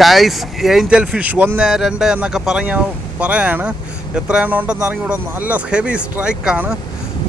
Guys Angel fish ഒന്ന് രണ്ട് എന്നൊക്കെ പറഞ്ഞ പറയാണ്. എത്ര എണ്ണം ഉണ്ടെന്ന് അറിഞ്ഞൂടാ നല്ല ഹെവി സ്ട്രൈക്കാണ്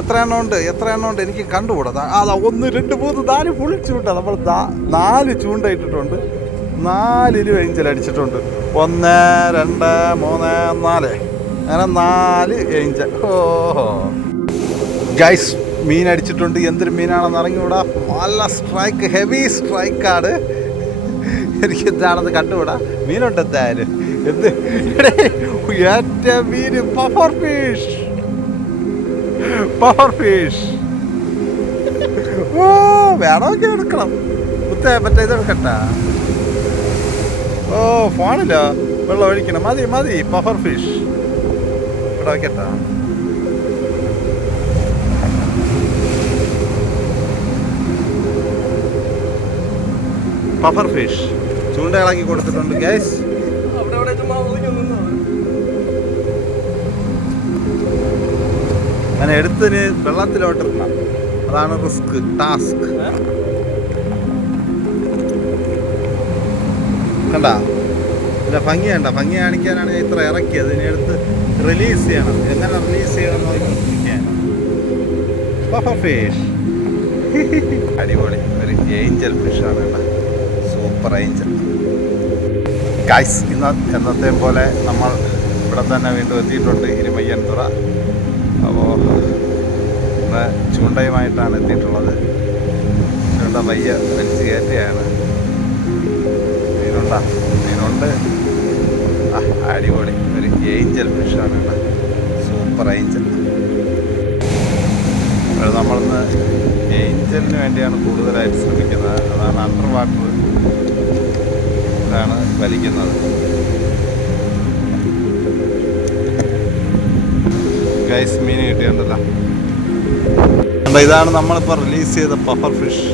എത്ര എണ്ണം ഉണ്ട്? എത്ര എണ്ണം ഉണ്ട്? എനിക്ക് കണ്ടുകൂടാ. അതാ ഒന്ന് രണ്ട് മൂന്ന് നാല് ഫുൾ ചൂണ്ട. നമ്മൾ നാല് ചൂണ്ട ഇട്ടിട്ടുണ്ട്. നാലിലും ഏഞ്ചൽ അടിച്ചിട്ടുണ്ട്. ഒന്ന് രണ്ട് മൂന്ന് നാല്. അങ്ങനെ നാല് ഏഞ്ചൽ ഓഹോ ഗൈസ് മീൻ അടിച്ചിട്ടുണ്ട്. എന്തൊരു മീനാണെന്ന് അറിഞ്ഞുകൂടാ. നല്ല സ്ട്രൈക്ക് ഹെവി സ്ട്രൈക്കാണ് എനിക്ക് എന്താണെന്ന് കണ്ടുകൂടാ? മീനുണ്ട് എന്തായാലും. എന്ത്? ഏറ്റ മീന് പഫർ ഫിഷ് പഫർ ഫിഷ് ഓ വേണമെങ്കിൽ എടുക്കണം. കുത്തേ മറ്റേ ഇതെടുക്കട്ട ഓ ഫോണിലോ? വെള്ളം ഒഴിക്കണം. മതി മതി പഫർ ഫിഷ് ഇവിടെ വയ്ക്കട്ടാ പഫർ ഫിഷ് ചൂണ്ട ഇളക്കി കൊടുത്തിട്ടുണ്ട് ഗ്യാസ് അങ്ങനെ എടുത്തിന് വെള്ളത്തിലോട്ടിടണം അതാണ് റിസ്ക് ടാസ്ക്. കണ്ട? ഇല്ല ഭംഗി കണ്ട? ഭംഗി കാണിക്കാനാണ് ഞാൻ ഇത്ര ഇറക്കിയത്. അതിനെ എടുത്ത് റിലീസ് ചെയ്യണം. എങ്ങനെ റിലീസ് ചെയ്യണം ഫിഷ് അടിപൊളി. ഒരു ഏഞ്ചൽ ഫിഷാണ് കേട്ടോ. സൂപ്പർ റേഞ്ച് ഗൈസ് ഇന്ന് എന്നത്തെയും പോലെ നമ്മൾ ഇവിടെ തന്നെ വീണ്ടും എത്തിയിട്ടുണ്ട് ഇരുമയ്യൻതുറ. അപ്പോൾ ഇവിടെ ചൂണ്ടയുമായിട്ടാണ് എത്തിയിട്ടുള്ളത്. ചൂണ്ട പയ്യ വലിച്ചു കയറ്റിയാണ് മീനുണ്ട മീനുണ്ട്. ആ അടിപൊളി. ഒരു ഏഞ്ചൽ ഫിഷാണ് ഇവിടെ. Super angel. നമ്മളിന്ന് ഏഞ്ചലിന് വേണ്ടിയാണ് കൂടുതലായിട്ട് ശ്രമിക്കുന്നത്. അതാണ് അണ്ടർ വാട്ടർ ാണ് വലിക്കുന്നത്. ഗൈസ് മീൻ കിട്ടിയുണ്ടല്ലോ കണ്ടോ, ഇതാണ് നമ്മളിപ്പോൾ റിലീസ് ചെയ്ത പഫർ ഫിഷ്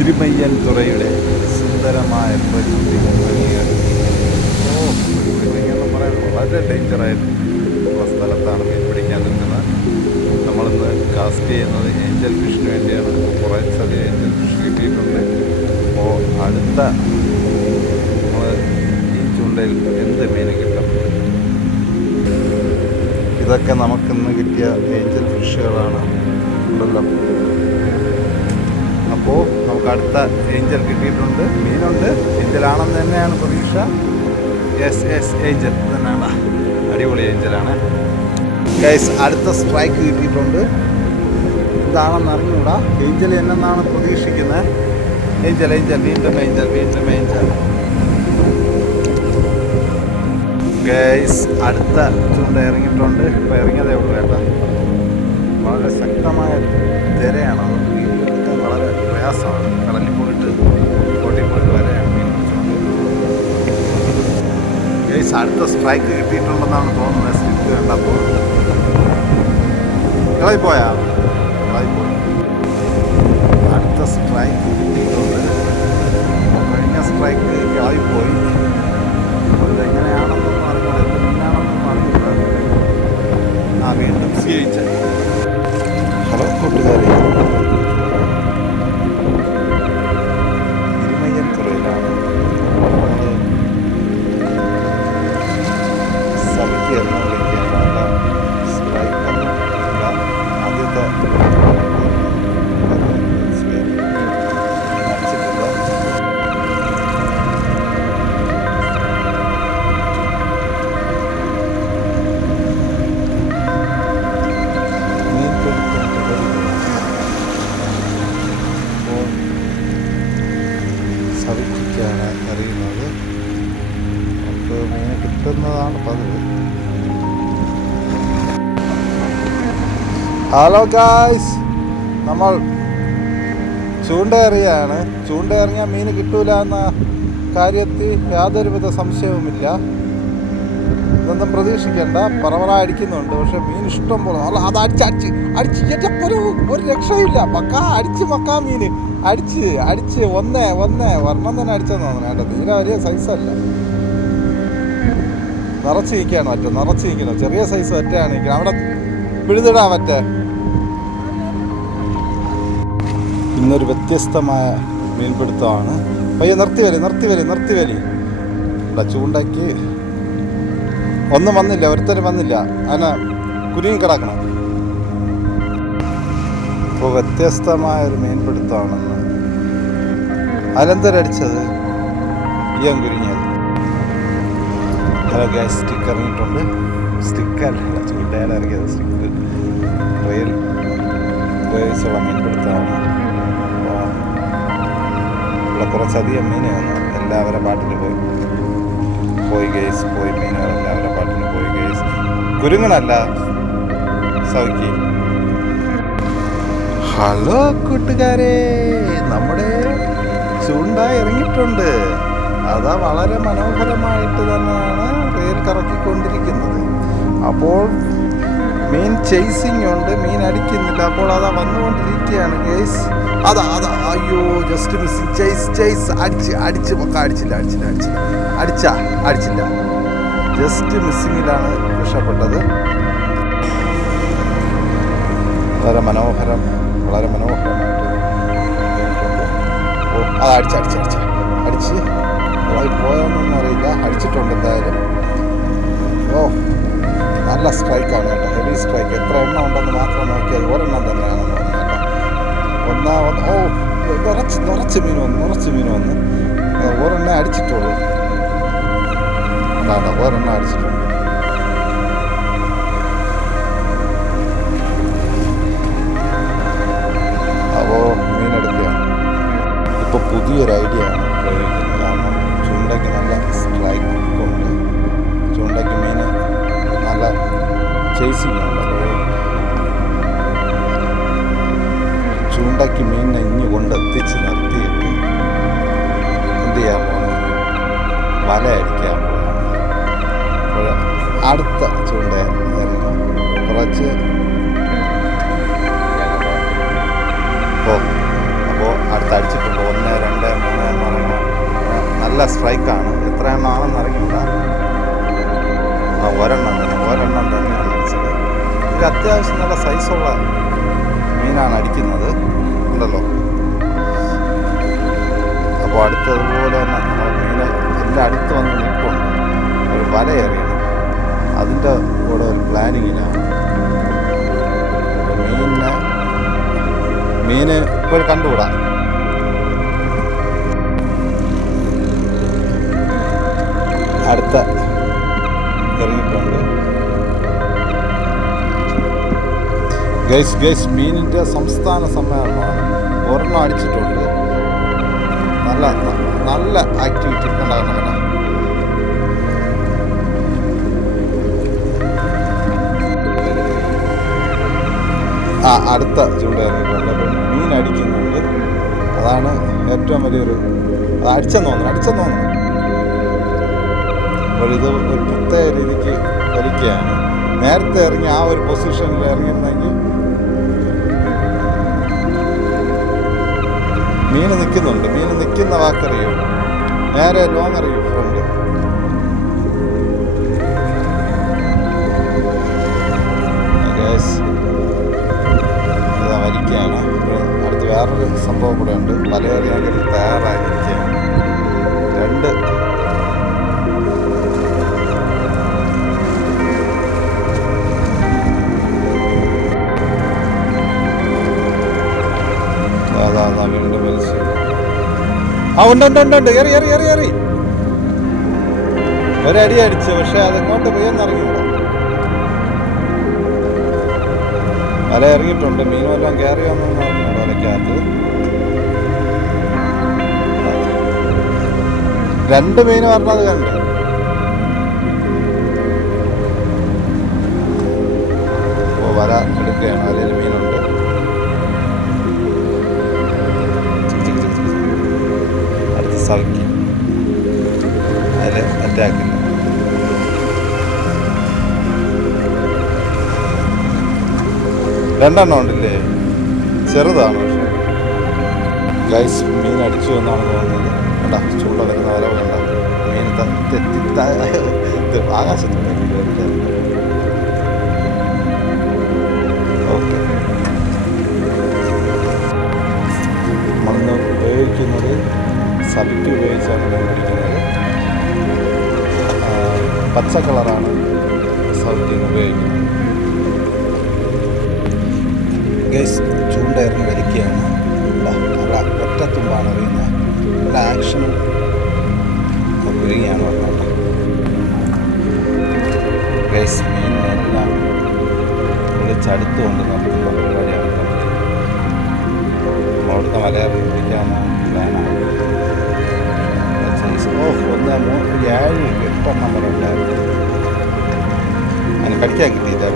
ഇരുമയ്യൻ തുറയുടെ സുന്ദരമായ പ്രകൃതി ഓ പ്രകൃതി പറയാൻ വളരെ ഡേഞ്ചറായിട്ടുള്ള സ്ഥലത്താണ് മീൻ പിടിക്കാൻ നിൽക്കുന്നത്. നമ്മളിന്ന് കാസ്റ്റ് ചെയ്യുന്നത് ഏഞ്ചൽ ഫിഷിന് വേണ്ടിയാണ്. കുറേ സ്ഥലം ഏഞ്ചൽ ഫിഷ് കിട്ടിയിട്ടുണ്ട് അപ്പോൾ അടുത്ത നമ്മൾ ഈ ചൂണ്ടയിൽ എന്ത് മീൻ കിട്ടും? ഇതൊക്കെ നമുക്കിന്ന് കിട്ടിയ ഏഞ്ചൽ ഫിഷുകളാണ് ഉണ്ടല്ലോ. അപ്പോൾ നമുക്ക് അടുത്ത ഏഞ്ചൽ കിട്ടിയിട്ടുണ്ട് മീനുണ്ട്. ഏഞ്ചലാണെന്ന് തന്നെയാണ് പ്രതീക്ഷ. എസ് എസ് ഏഞ്ചൽ തന്നെയാണ്. അടിപൊളി ഏഞ്ചലാണ്. ഗൈസ് അടുത്ത സ്ട്രൈക്ക് കിട്ടിയിട്ടുണ്ട്. എന്താണെന്ന് അറിഞ്ഞുകൂടാ. ഏഞ്ചൽ എന്നെന്നാണ് പ്രതീക്ഷിക്കുന്നത്. ഏഞ്ചൽ ഏഞ്ചൽ വീണ്ടും ഏഞ്ചൽ വീണ്ടും ഏഞ്ചൽ. ഗൈസ് അടുത്ത ചൂണ്ട ഇറങ്ങിയിട്ടുണ്ട്. ഇപ്പോൾ ഇറങ്ങിയതേ ഉള്ളൂ കേട്ടോ. വളരെ ശക്തമായ തിരയാണ്. പിടിക്കാൻ വളരെ പ്രയാസമാണ്. കടലിൽ പോയിട്ട് കോട്ടി പോയിട്ട് വരെയാണ് ഗൈസ് അടുത്ത സ്ട്രൈക്ക് കിട്ടിയിട്ടുണ്ടെന്നാണ് തോന്നുന്നത്. സ്ലിപ്പ് കണ്ടപ്പോൾ. കളയിപ്പോയി സ്ട്രൈക്ക് കിട്ടിയിട്ടുണ്ട് കഴിഞ്ഞ സ്ട്രൈക്ക് കളയിപ്പോയി ഇതെങ്ങനെയാണെന്നൊന്നും അറിഞ്ഞൂടാ എന്ത് മീനാണെന്നൊന്നും അറിഞ്ഞൂടാ ആ വീണ്ടും സ്വീകരിച്ച സവിക്കാണ് അറിയുന്നത്. നമുക്ക് മീൻ കിട്ടുന്നതാണ് പതിവ്. ഹലോ ഗായ്സ് നമ്മൾ ചൂണ്ടയെറിയാണ്. ചൂണ്ടയെറിഞ്ഞാൽ മീൻ കിട്ടൂല എന്ന കാര്യത്തിൽ യാതൊരുവിധ സംശയവുമില്ല. ഇതൊന്നും പ്രതീക്ഷിക്കേണ്ട. പറവറ അടിക്കുന്നുണ്ട്. പക്ഷെ മീൻ ഇഷ്ടം പോലെ. അല്ല അത് അടിച്ച് അടിച്ച് അടിച്ച്. ഒരു ഒരു രക്ഷയില്ല മക്ക അടിച്ച് മക്കാ മീൻ അടിച്ച് അടിച്ച് ഒന്നേ ഒന്നേ ഒരെണ്ണം തന്നെ അടിച്ചെന്ന് തോന്നുന്നു കേട്ടോ. തീരെ വലിയ സൈസല്ല നിറച്ച് നിൽക്കുകയാണ് മറ്റേ നിറച്ച് നിൽക്കണം ചെറിയ സൈസ് ഒറ്റയാണ് നിൽക്കുന്നത് അവിടെ പിഴുതിടാൻ മറ്റേ. ഇന്നൊരു വ്യത്യസ്തമായ മീൻപിടുത്തമാണ്. പയ്യെ നിർത്തി വരി നിർത്തി വരി നിർത്തി വരി. ഇവിടെ ചൂണ്ടയ്ക്ക് ഒന്നും വന്നില്ല ഒരുത്തരും വന്നില്ല. അതിനെ കുരുങ്ങി കിടക്കണം. ഇപ്പോൾ വ്യത്യസ്തമായൊരു മീൻപിടുത്തമാണെന്ന്. അലന്തരടിച്ചത് ഇയം കുരുങ്ങിയത്. ഹലോ ഗ്യാസ് സ്റ്റിക്ക് ഇറങ്ങിയിട്ടുണ്ട്. സ്റ്റിക്കല്ല ചൂണ്ടയാൽ ഇറങ്ങിയത് സ്റ്റിക്ക് റെയിൽ ഉപയോഗിച്ചുള്ള മീൻപിടുത്തമാണ്. അപ്പോൾ ഇവിടെ കുറച്ചധികം മീനെ വന്നു എല്ലാവരുടെ പാട്ടിന് പോയി. പോയി ഗേസ് പോയി മീനുകൾ എല്ലാവരുടെ പാട്ടിന് പോയി ഗേസ് കുരുങ്ങണല്ല സൗക്കി ഹലോ കൂട്ടുകാരെ. നമ്മുടെ ചൂണ്ട ഇറങ്ങിയിട്ടുണ്ട്. അതാ വളരെ മനോഹരമായിട്ട് തന്നെയാണ് റെയിൽ കറക്കിക്കൊണ്ടിരിക്കുന്നത്. അപ്പോൾ മീൻ ചേസിങ് ഉണ്ട് മീൻ അടിക്കുന്നില്ല. അപ്പോൾ അതാ വന്നുകൊണ്ടിരിക്കുകയാണ് ഗേസ് അതാ അതാ അയ്യോ ജസ്റ്റ് മിസ് ചേസ് ചേസ് അടിച്ച് അടിച്ച് പൊക്കെ അടിച്ചില്ല അടിച്ചില്ല അടിച്ചില്ല. അടിച്ചാ അടിച്ചില്ല. ജസ്റ്റ് മിസ്സിങ്ങിലാണ് രക്ഷപ്പെട്ടത്. വളരെ മനോഹരം. വളരെ മനോഹരമായിട്ട് അത് അടിച്ച് അടിച്ച് അടിച്ച്. അടിച്ച്. ഇളകി പോയോന്നൊന്നും അറിയില്ല. അടിച്ചിട്ടുണ്ട് എന്തായാലും. ഓ നല്ല സ്ട്രൈക്കാണ് കേട്ടോ. ഹെവി സ്ട്രൈക്ക് എത്ര എണ്ണം ഉണ്ടെന്ന് മാത്രം നോക്കിയാൽ ഒരെണ്ണം തന്നെയാണെന്ന് പറഞ്ഞാൽ കേട്ടോ. ഒന്നാ ഒന്ന് ഓ നിറച്ച് നിറച്ച് മീൻ വന്നു നിറച്ച് മീൻ വന്നു. ഒരെണ്ണം അടിച്ചിട്ടുള്ളൂ. അതാണ് ഒരെണ്ണം അടിച്ചിട്ടുണ്ട്. പുതിയൊരു ഐഡിയ ആണ്. പ്രയോഗിക്കുന്നത് കാരണം ചൂണ്ടയ്ക്ക് നല്ല സ്ട്രൈക്ക് ഉണ്ട് ചൂണ്ടയ്ക്ക് മീൻ നല്ല ചേസിങ് ഉണ്ട് ചൂണ്ടയ്ക്ക് മീനിനെ ഇഞ്ഞു കൊണ്ടെത്തിച്ച് നിർത്തിയിട്ട് എന്ത് ചെയ്യാൻ പോകുന്നു വല അടിക്കാൻ അപ്പോൾ അടുത്ത ചൂണ്ട കുറച്ച് അപ്പോൾ അടുത്ത അടിച്ചിട്ടുണ്ട് നല്ല സ്ട്രൈക്കാണ്. എത്ര എണ്ണമാണെന്ന് അറിയില്ല ആ ഒരെണ്ണം തന്നെ ഒരെണ്ണം തന്നെയാണ് അടിച്ചത്. ഇത് അത്യാവശ്യം നല്ല സൈസുള്ള മീനാണ് അടിക്കുന്നത്. ഉണ്ടല്ലോ. അപ്പോൾ അടുത്തതുപോലെ തന്നെ നമ്മുടെ മീന് എന്റെ അടുത്ത് വന്ന് നിൽപ്പുണ്ട്. ഒരു വല എറിയണം. അതിന്റെ കൂടെ ഒരു പ്ലാനിങ്ങിലാണ് മീനിനെ മീന് ഇപ്പോൾ കണ്ടുകൂടാ? അടുത്ത ഇറങ്ങിയിട്ടുണ്ട് ഗൈസ് ഗൈസ് മീനിന്റെ സംസ്ഥാന സമ്മേളനമാണ്. ഒരെണ്ണം അടിച്ചിട്ടുണ്ട്. നല്ല നല്ല ആക്ടിവിറ്റി ഉണ്ടാകുന്ന ആ അടുത്ത ചൂണ്ട ഇറങ്ങിയിട്ടുണ്ട് മീൻ അടിക്കുന്നുണ്ട്. അതാണ് ഏറ്റവും വലിയൊരു അത് അടിച്ചെന്ന് തോന്നുന്നു അടിച്ചെന്ന് തോന്നുന്നു. ഇത് ഒരു പ്രത്യേക രീതിക്ക് വലിക്കുകയാണ് നേരത്തെ ഇറങ്ങി ആ ഒരു പൊസിഷനിൽ ഇറങ്ങിയിരുന്നെങ്കിൽ മീൻ നിൽക്കുന്നുണ്ട്. മീൻ നിൽക്കുന്ന വാക്കറിയോ. നേരെ ലോങ് അറിയോ ഫ്രണ്ട് വലിക്കുകയാണ് അടുത്ത് വേറൊരു സംഭവം കൂടെ ഉണ്ട്. മലയേറിയാൻ തയ്യാറായിരിക്കുകയാണ്. രണ്ട് ഉണ്ട് എറി എറി എറി എറി ഒരടി അടിച്ചു പക്ഷെ വല ഇറങ്ങിയിട്ടുണ്ട്. മീൻ വല്ലതും കയറിയൊന്നും അറിഞ്ഞില്ല വലക്കകത്ത് രണ്ട് മീൻ പറഞ്ഞത് കണ്ട്. വല എടുക്കുകയാണ്. വലയിൽ സൗക്കി അതിൽ അറ്റാക്കില്ല. രണ്ടെണ്ണം ഉണ്ടല്ലേ? ചെറുതാണ് പക്ഷെ. ഗൈസ് മീൻ അടിച്ചു എന്നാണ് തോന്നുന്നത്. കണ്ടാ? ചൂണ്ട വരുന്ന വല വേണ്ട മീൻ തെറ്റി ആകാശത്ത് ഓക്കെ. മണ്ണ് ഉപയോഗിക്കുന്നത് സബ്റ്റ് ഉപയോഗിച്ചാണ് കണ്ടുപിടിക്കുന്നത് പച്ച കളറാണ് സൗത്തിൽ ഉപയോഗിക്കുന്നത്. ഗൈസ് ചൂണ്ട ഇറങ്ങി വലിക്കുകയാണ്. ദാ, നല്ല ഒറ്റത്തുമ്പാണ് അറിയുന്നത് നല്ല ആക്ഷനും ഒക്കുകയാണ് പറഞ്ഞോട്ടെ ഗൈസ് മീനിനെല്ലാം വിളിച്ചടുത്തുകൊണ്ട് നടത്തുന്ന പരിപാടിയാണ്. അവിടുത്തെ മലയാളം പിടിക്കാമെന്നാണ് പ്ലാനാണ്. ഓ ഒന്ന് മൂന്ന് ഏഴ് എട്ടെണ്ണം വരെ ഉണ്ടായിരുന്നു. അതിന് കടിക്കാൻ കിട്ടിയില്ല.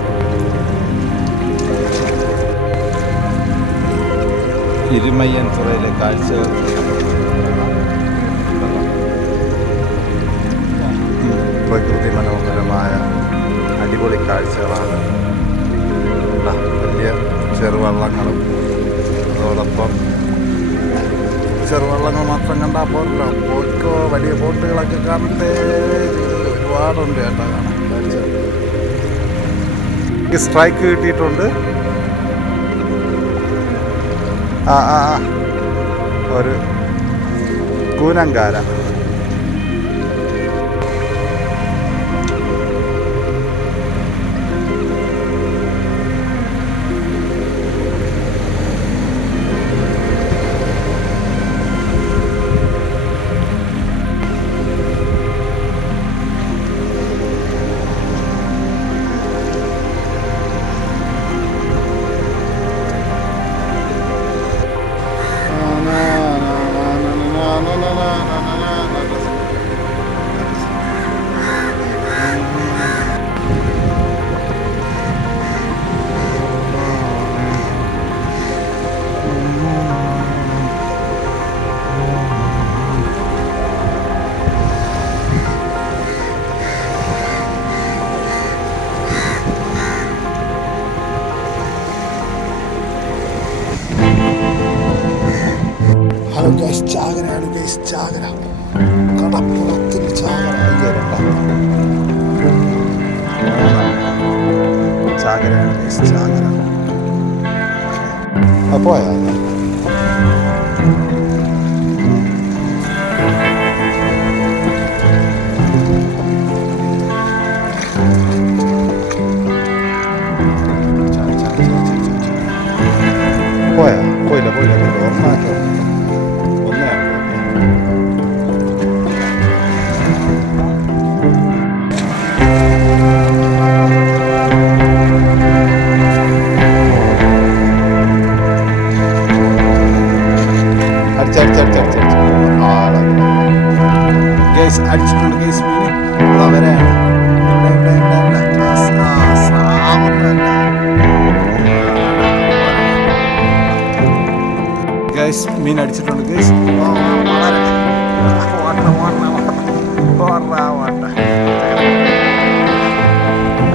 ഇരുമയ്യൻ തുറയിലെ കാഴ്ചകൾ പ്രകൃതി മനോഹരമായ അടിപൊളി കാഴ്ചകളാണ്. വലിയ ചെറുവള്ളങ്ങളും അതോടൊപ്പം ചെറുവള്ളങ്ങൾ മാത്രം കണ്ടാൽ പോരല്ലോ. ബോട്ടോ വലിയ ബോട്ടുകളൊക്കെ കാണട്ടെ ഒരുപാടുണ്ട് കേട്ടോ കാണാൻ. സ്ട്രൈക്ക് കിട്ടിയിട്ടുണ്ട്. ആ ആ. ഒരു കൂനങ്കാര. ചാകരയാണ് ചാകര. കടപ്പുറത്തിന് ചാകര ചാകരയാണ് ചാകര. അപ്പോയാ ഗൈസ് മീൻ അടിച്ചിട്ടുണ്ട് ഗൈസ്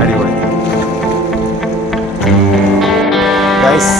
അടിപൊളി. ഗൈസ്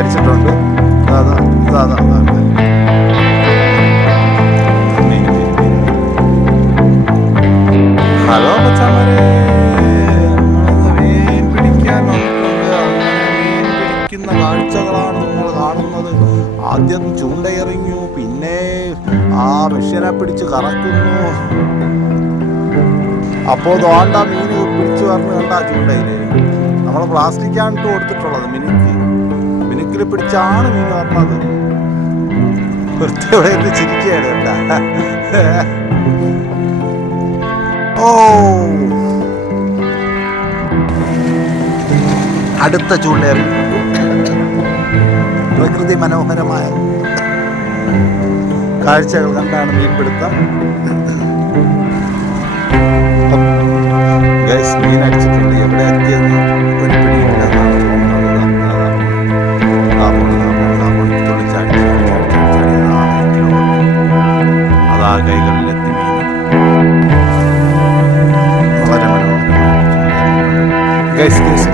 അടിച്ചിട്ടുണ്ട് അതാ അതാ അതാ ഹലോ പച്ചാമാരെ മീൻ പിടിക്കാൻ മീൻ പിടിക്കുന്ന കാഴ്ചകളാണ് നമ്മൾ കാണുന്നത്. ആദ്യം ചൂണ്ടയെറിഞ്ഞു പിന്നെ ആ മെഷീനെ പിടിച്ച് കറക്കുന്നു. അപ്പോൾ തോണ്ട മീൻ പിടിച്ചു പറഞ്ഞു കണ്ട ചൂണ്ടയിൽ നമ്മൾ പ്ലാസ്റ്റിക്കാണ് ഇട്ട് കൊടുത്തിട്ടുള്ളത്. മിനിക്ക്. കയ്യിൽ പിടിച്ചാണ് മീൻ പറഞ്ഞത് വൃത്തിയോടെ ഇവിടെ ചിരിക്കുകയാണ് കേട്ടാ. ഓ. അടുത്ത ചൂണ്ടേറി പ്രകൃതി മനോഹരമായ കാഴ്ചകൾ കണ്ടാണ് മീൻപിടുത്തം. ഗൈസ് മീൻ അടിച്ചിട്ടുണ്ട്. എവിടെ എത്തിയെന്ന് ഒരു അതാ കൈകളിലെത്തി വളരെ മനോഹരമായി ഗൈസ് ഗൈസ്